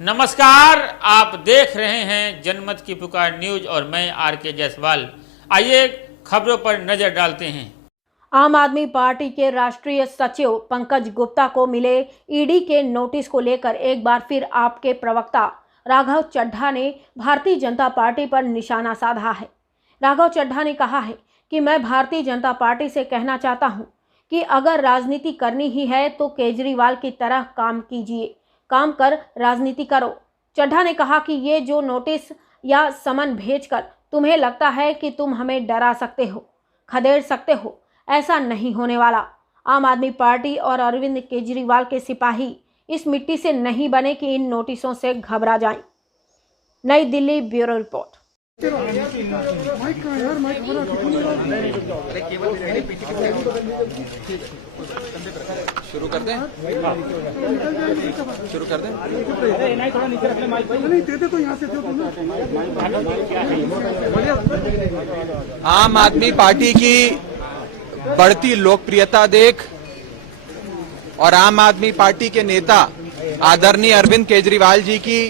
नमस्कार, आप देख रहे हैं जनमत की पुकार न्यूज और मैं आर.के. जायसवाल। आइए खबरों पर नजर डालते हैं। आम आदमी पार्टी के राष्ट्रीय सचिव पंकज गुप्ता को मिले ईडी के नोटिस को लेकर एक बार फिर आपके प्रवक्ता राघव चड्ढा ने भारतीय जनता पार्टी पर निशाना साधा है। राघव चड्ढा ने कहा है कि मैं भारतीय जनता पार्टी से कहना चाहता हूं कि अगर राजनीति करनी ही है तो केजरीवाल की तरह काम कीजिए, काम कर राजनीति करो। चड्ढा ने कहा कि ये जो नोटिस या समन भेजकर तुम्हें लगता है कि तुम हमें डरा सकते हो, खदेड़ सकते हो, ऐसा नहीं होने वाला। आम आदमी पार्टी और अरविंद केजरीवाल के सिपाही इस मिट्टी से नहीं बने कि इन नोटिसों से घबरा जाएं। नई दिल्ली, ब्यूरो रिपोर्ट। शुरू कर दें। आम आदमी पार्टी की बढ़ती लोकप्रियता देख और आम आदमी पार्टी के नेता आदरणीय अरविंद केजरीवाल जी की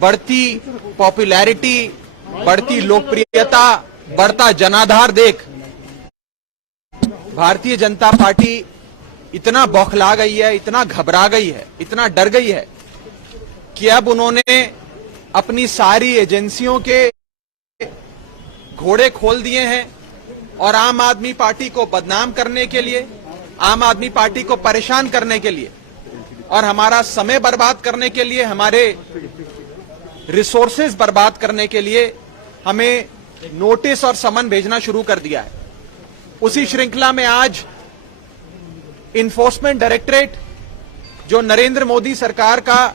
बढ़ती पॉपुलैरिटी, बढ़ती लोकप्रियता, बढ़ता जनाधार देख भारतीय जनता पार्टी इतना बौखला गई है, इतना घबरा गई है, इतना डर गई है कि अब उन्होंने अपनी सारी एजेंसियों के घोड़े खोल दिए हैं और आम आदमी पार्टी को बदनाम करने के लिए, आम आदमी पार्टी को परेशान करने के लिए और हमारा समय बर्बाद करने के लिए, हमारे रिसोर्सेज बर्बाद करने के लिए हमें नोटिस और समन भेजना शुरू कर दिया है। उसी श्रृंखला में आज इन्फोर्समेंट डायरेक्टरेट, जो नरेंद्र मोदी सरकार का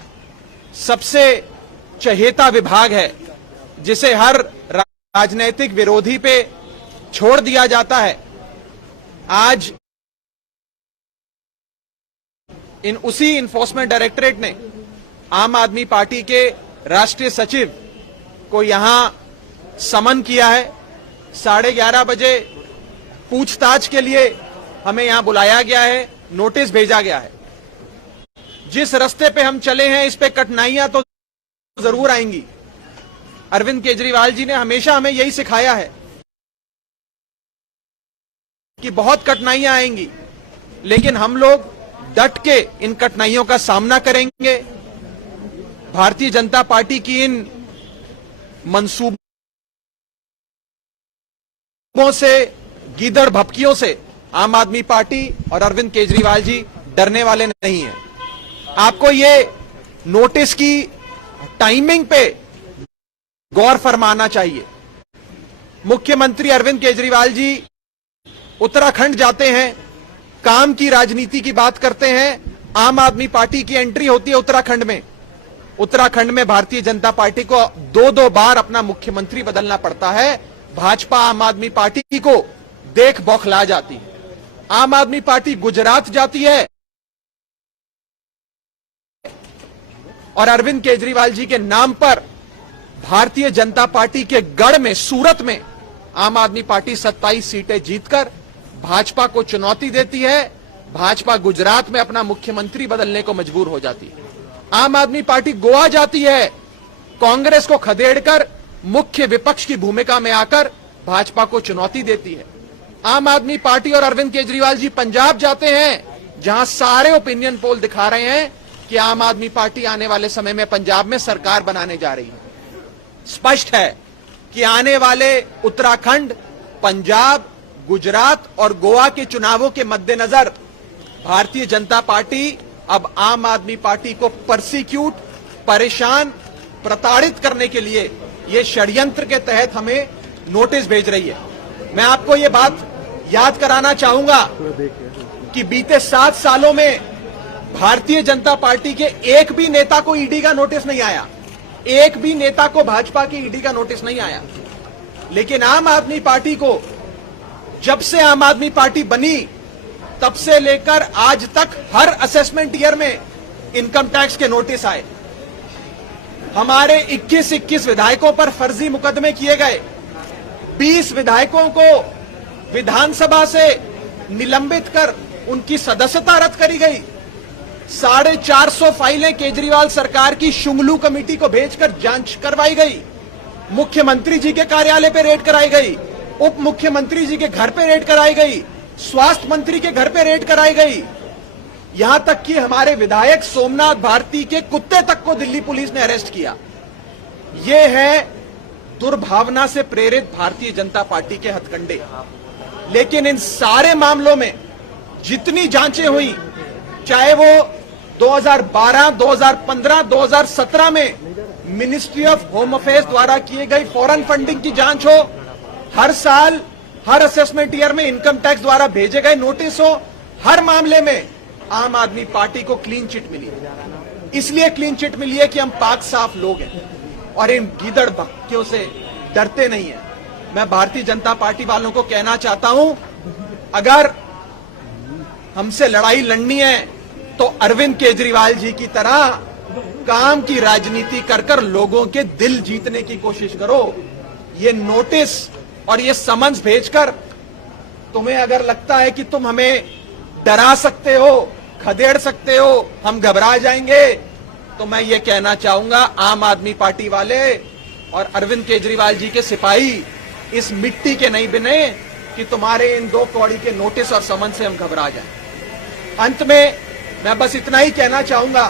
सबसे चहेता विभाग है, जिसे हर राजनीतिक विरोधी पे छोड़ दिया जाता है, आज उसी इन्फोर्समेंट डायरेक्टरेट ने आम आदमी पार्टी के राष्ट्रीय सचिव को यहां समन किया है। 11:30 बजे पूछताछ के लिए हमें यहां बुलाया गया है, नोटिस भेजा गया है। जिस रास्ते पे हम चले हैं इस पे कठिनाइयां तो जरूर आएंगी। अरविंद केजरीवाल जी ने हमेशा हमें यही सिखाया है कि बहुत कठिनाइयां आएंगी, लेकिन हम लोग डट के इन कठिनाइयों का सामना करेंगे। भारतीय जनता पार्टी की इन मंसूबों से, गीदड़ भपकियों से आम आदमी पार्टी और अरविंद केजरीवाल जी डरने वाले नहीं हैं। आपको ये नोटिस की टाइमिंग पे गौर फरमाना चाहिए। मुख्यमंत्री अरविंद केजरीवाल जी उत्तराखंड जाते हैं, काम की राजनीति की बात करते हैं। आम आदमी पार्टी की एंट्री होती है उत्तराखंड में। उत्तराखंड में भारतीय जनता पार्टी को 2-2 बार अपना मुख्यमंत्री बदलना पड़ता है। भाजपा आम आदमी पार्टी को देख बौखला जाती है। आम आदमी पार्टी गुजरात जाती है और अरविंद केजरीवाल जी के नाम पर भारतीय जनता पार्टी के गढ़ में, सूरत में आम आदमी पार्टी 27 सीटें जीतकर भाजपा को चुनौती देती है। भाजपा गुजरात में अपना मुख्यमंत्री बदलने को मजबूर हो जाती है। आम आदमी पार्टी गोवा जाती है, कांग्रेस को खदेड़कर मुख्य विपक्ष की भूमिका में आकर भाजपा को चुनौती देती है। आम आदमी पार्टी और अरविंद केजरीवाल जी पंजाब जाते हैं, जहां सारे ओपिनियन पोल दिखा रहे हैं कि आम आदमी पार्टी आने वाले समय में पंजाब में सरकार बनाने जा रही है। स्पष्ट है कि आने वाले उत्तराखंड, पंजाब, गुजरात और गोवा के चुनावों के मद्देनजर भारतीय जनता पार्टी अब आम आदमी पार्टी को परसिक्यूट, परेशान, प्रताड़ित करने के लिए ये षड्यंत्र के तहत हमें नोटिस भेज रही है। मैं आपको ये बात याद कराना चाहूंगा कि बीते 7 सालों में भारतीय जनता पार्टी के एक भी नेता को ईडी का नोटिस नहीं आया, एक भी नेता को भाजपा की ईडी का नोटिस नहीं आया। लेकिन आम आदमी पार्टी को, जब से आम आदमी पार्टी बनी तब से लेकर आज तक हर असेसमेंट ईयर में इनकम टैक्स के नोटिस आए। हमारे 21 विधायकों पर फर्जी मुकदमे किए गए। 20 विधायकों को विधानसभा से निलंबित कर उनकी सदस्यता रद्द करी गई। 450 फाइलें केजरीवाल सरकार की शुंगलू कमेटी को भेजकर जांच करवाई गई। मुख्यमंत्री जी के कार्यालय पे रेड कराई गई, उप मुख्यमंत्री जी के घर पे रेड कराई गई, स्वास्थ्य मंत्री के घर पे रेड कराई गई, यहां तक कि हमारे विधायक सोमनाथ भारती के कुत्ते तक को दिल्ली पुलिस ने अरेस्ट किया। यह है दुर्भावना से प्रेरित भारतीय जनता पार्टी के हथकंडे। लेकिन इन सारे मामलों में जितनी जांचें हुई, चाहे वो 2012, 2015, 2017 में मिनिस्ट्री ऑफ होम अफेयर्स द्वारा किए गई फॉरेन फंडिंग की जांच हो, हर साल हर असेसमेंट ईयर में इनकम टैक्स द्वारा भेजे गए नोटिस हो, हर मामले में आम आदमी पार्टी को क्लीन चिट मिली। इसलिए क्लीन चिट मिली है कि हम पाक साफ लोग हैं और इन गीदड़ भक्तियों से डरते नहीं हैं। मैं भारतीय जनता पार्टी वालों को कहना चाहता हूं, अगर हमसे लड़ाई लड़नी है तो अरविंद केजरीवाल जी की तरह काम की राजनीति कर कर लोगों के दिल जीतने की कोशिश करो। ये नोटिस और ये समन्स भेजकर तुम्हें अगर लगता है कि तुम हमें डरा सकते हो, खदेड़ सकते हो, हम घबरा जाएंगे, तो मैं ये कहना चाहूंगा, आम आदमी पार्टी वाले और अरविंद केजरीवाल जी के सिपाही इस मिट्टी के नहीं बने कि तुम्हारे इन 2 कौड़ी के नोटिस और समन से हम घबरा जाएं। अंत में मैं बस इतना ही कहना चाहूंगा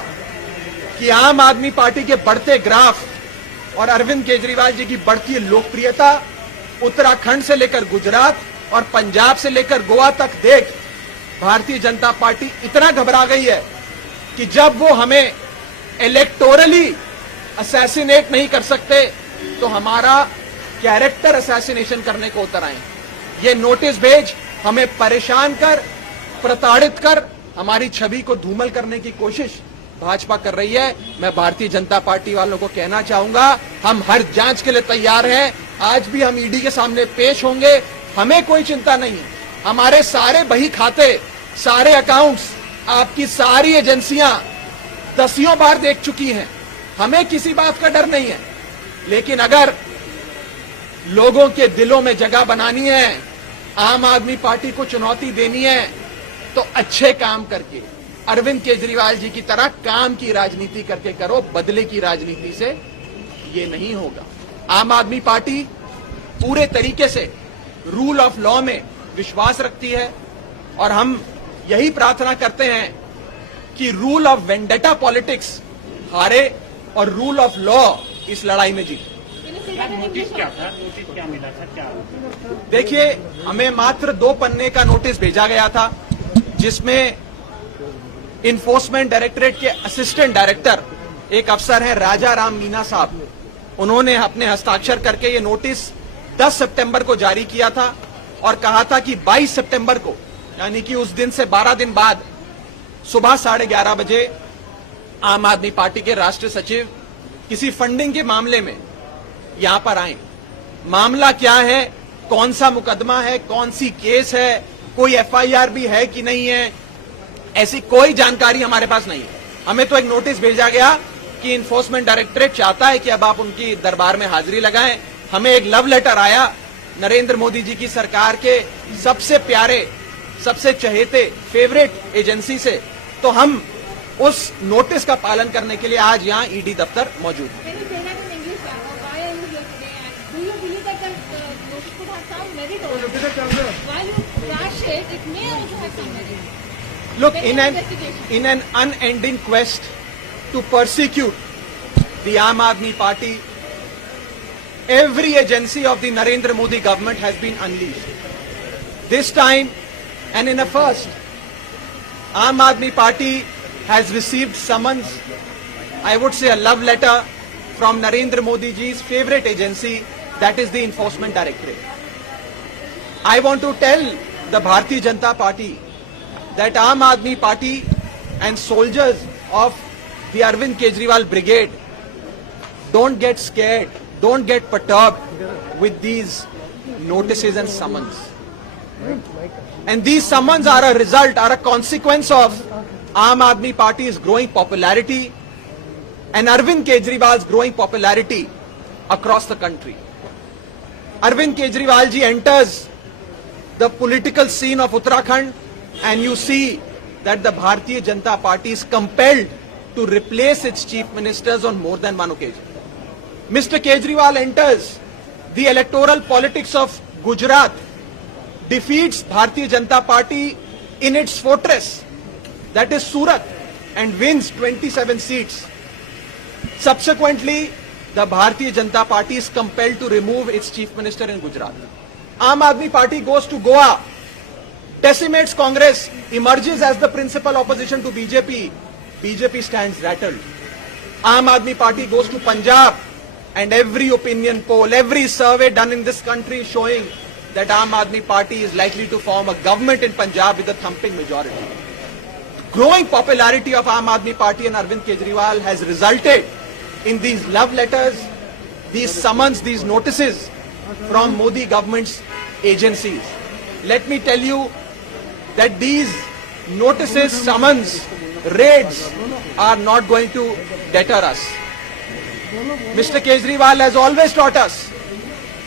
कि आम आदमी पार्टी के बढ़ते ग्राफ और अरविंद केजरीवाल जी की बढ़ती लोकप्रियता उत्तराखंड से लेकर गुजरात और पंजाब से लेकर गोवा तक देख भारतीय जनता पार्टी इतना घबरा गई है कि जब वो हमें इलेक्टोरली असैसिनेट नहीं कर सकते तो हमारा कैरेक्टर असैसिनेशन करने को उतर आए। ये नोटिस भेज हमें परेशान कर, प्रताड़ित कर, हमारी छवि को धूमल करने की कोशिश भाजपा कर रही है। मैं भारतीय जनता पार्टी वालों को कहना चाहूंगा, हम हर जांच के लिए तैयार हैं। आज भी हम ईडी के सामने पेश होंगे, हमें कोई चिंता नहीं। हमारे सारे बही खाते, सारे अकाउंट्स, आपकी सारी एजेंसियां 10 बार देख चुकी हैं, हमें किसी बात का डर नहीं है। लेकिन अगर लोगों के दिलों में जगह बनानी है, आम आदमी पार्टी को चुनौती देनी है, तो अच्छे काम करके अरविंद केजरीवाल जी की तरह काम की राजनीति करके करो, बदले की राजनीति से ये नहीं होगा। आम आदमी पार्टी पूरे तरीके से रूल ऑफ लॉ में विश्वास रखती है और हम यही प्रार्थना करते हैं कि रूल ऑफ वेंडेटा पॉलिटिक्स हारे और रूल ऑफ लॉ इस लड़ाई में जीते। नोटिस क्या था? नोटिस क्या मिला था? क्या देखिए, हमें मात्र 2 पन्ने का नोटिस भेजा गया था, जिसमें इन्फोर्समेंट डायरेक्टरेट के असिस्टेंट डायरेक्टर एक अफसर हैं राजा राम मीना साहब, उन्होंने अपने हस्ताक्षर करके ये नोटिस 10 सितंबर को जारी किया था और कहा था कि 22 सितंबर को, यानी कि उस दिन से 12 दिन बाद सुबह 11:30 बजे आम आदमी पार्टी के राष्ट्रीय सचिव किसी फंडिंग के मामले में यहां पर आए। मामला क्या है, कौन सा मुकदमा है, कौन सी केस है, कोई एफआईआर भी है कि नहीं है, ऐसी कोई जानकारी हमारे पास नहीं है। हमें तो एक नोटिस भेजा गया कि इन्फोर्समेंट डायरेक्टरेट चाहता है कि अब आप उनकी दरबार में हाजिरी लगाएं। हमें एक लव लेटर आया नरेंद्र मोदी जी की सरकार के सबसे प्यारे, सबसे चहेते, फेवरेट एजेंसी से, तो हम उस नोटिस का पालन करने के लिए आज यहां ईडी दफ्तर मौजूद है। Look, in an unending quest to persecute the Aam Aadmi Party, every agency of the Narendra Modi government has been unleashed. This time, and in a first, Aam Aadmi Party has received summons, I would say a love letter from Narendra Modi ji's favorite agency, that is the Enforcement Directorate. I want to tell the Bharatiya Janata Party that Aam Aadmi Party and soldiers of the Arvind Kejriwal Brigade don't get scared, don't get perturbed with these notices and summons. And these summons are a result, are a consequence of Aam Aadmi Party's growing popularity and Arvind Kejriwal's growing popularity across the country. Arvind Kejriwal ji enters the political scene of Uttarakhand and you see that the Bharatiya Janata Party is compelled to replace its chief ministers on more than one occasion. Mr. Kejriwal enters the electoral politics of Gujarat, defeats Bharatiya Janata Party in its fortress, that is Surat, and wins 27 seats. Subsequently, the Bharatiya Janata Party is compelled to remove its chief minister in Gujarat. Aam Aadmi Party goes to Goa, decimates Congress, emerges as the principal opposition to BJP. BJP stands rattled. Aam Aadmi Party goes to Punjab, and every opinion poll, every survey done in this country is showing that Aam Aadmi Party is likely to form a government in Punjab with a thumping majority. Growing popularity of Aam Aadmi Party and Arvind Kejriwal has resulted in these love letters, these summons, these notices from Modi government's agencies. Let me tell you that these notices, summons, raids are not going to deter us. Mr. Kejriwal has always taught us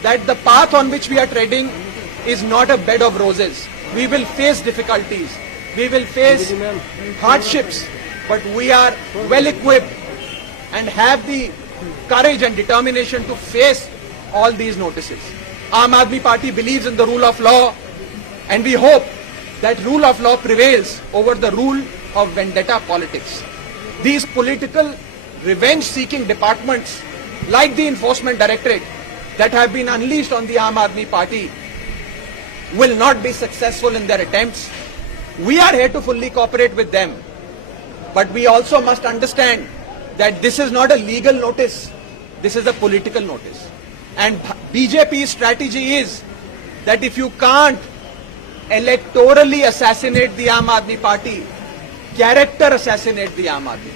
that the path on which we are treading is not a bed of roses. We will face difficulties, we will face hardships, but we are well equipped and have the courage and determination to face all these notices. Aam Aadmi Party believes in the rule of law, and we hope that rule of law prevails over the rule of vendetta politics. These political revenge-seeking departments, like the Enforcement Directorate, that have been unleashed on the Aam Aadmi Party, will not be successful in their attempts. We are here to fully cooperate with them, but we also must understand that this is not a legal notice, this is a political notice. And BJP's strategy is that if you can't electorally assassinate the Aam Aadmi Party, character assassinate the Aam Aadmi Party.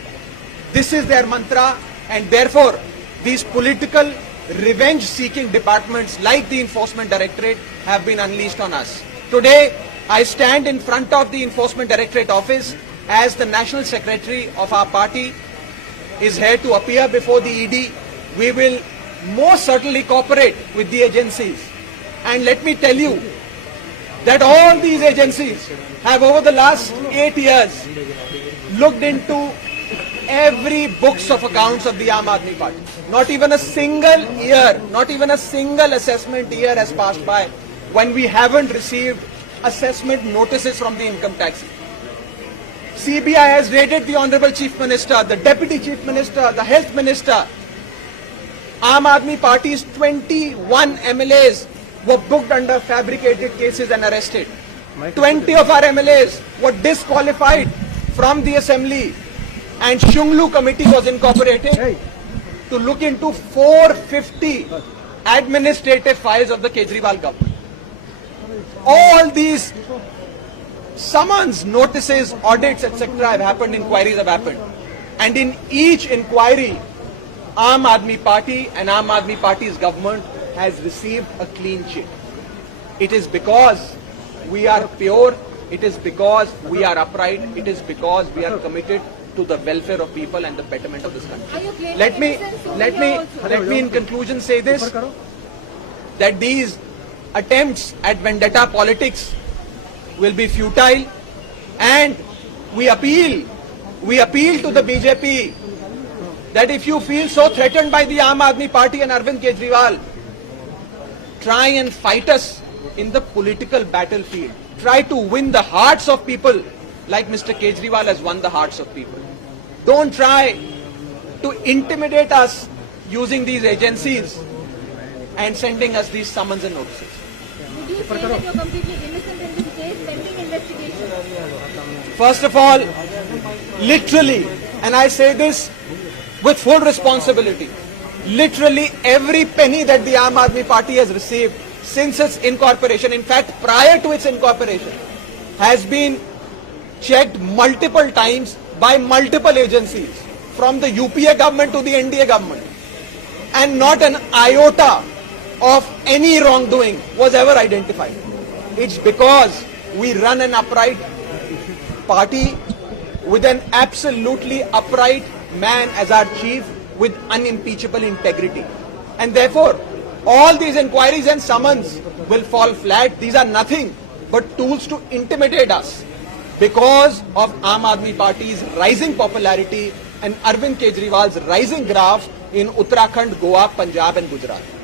This is their mantra, and therefore these political revenge-seeking departments like the Enforcement Directorate have been unleashed on us. Today, I stand in front of the Enforcement Directorate office as the National Secretary of our party is here to appear before the ED. We will most certainly cooperate with the agencies. And let me tell you that all these agencies have over the last 8 years looked into every books of accounts of the Aam Aadmi Party. Not even a single year, not even a single assessment year has passed by when we haven't received assessment notices from the income tax. CBI has raided the Honorable Chief Minister, the Deputy Chief Minister, the Health Minister. Aam Aadmi Party's 21 MLAs were booked under fabricated cases and arrested. 20 of our MLAs were disqualified from the assembly, and Shunglu committee was incorporated to look into 450 administrative files of the Kejriwal government. All these summons, notices, audits, etc. have happened, inquiries have happened. And in each inquiry, Aam Aadmi Party and Aam Aadmi Party's government has received a clean sheet. It is because we are pure, it is because we are upright, it is because we are committed to the welfare of people and the betterment of this country. Let me in conclusion say this, that these attempts at vendetta politics will be futile, and we appeal to the BJP that if you feel so threatened by the Aam Aadmi Party and Arvind Kejriwal, try and fight us in the political battlefield. Try to win the hearts of people like Mr. Kejriwal has won the hearts of people. Don't try to intimidate us using these agencies and sending us these summons and notices. Would you say that you're completely innocent in this case, pending investigation? First of all, literally, and I say this with full responsibility, literally every penny that the Aam Aadmi Party has received since its incorporation, in fact prior to its incorporation, has been checked multiple times by multiple agencies, from the UPA government to the NDA government, and not an iota of any wrongdoing was ever identified. It's because we run an upright party with an absolutely upright man as our chief with unimpeachable integrity. And therefore, all these inquiries and summons will fall flat. These are nothing but tools to intimidate us. because of Aam Aadmi Party's rising popularity and Arvind Kejriwal's rising graph in Uttarakhand, Goa, Punjab and Gujarat.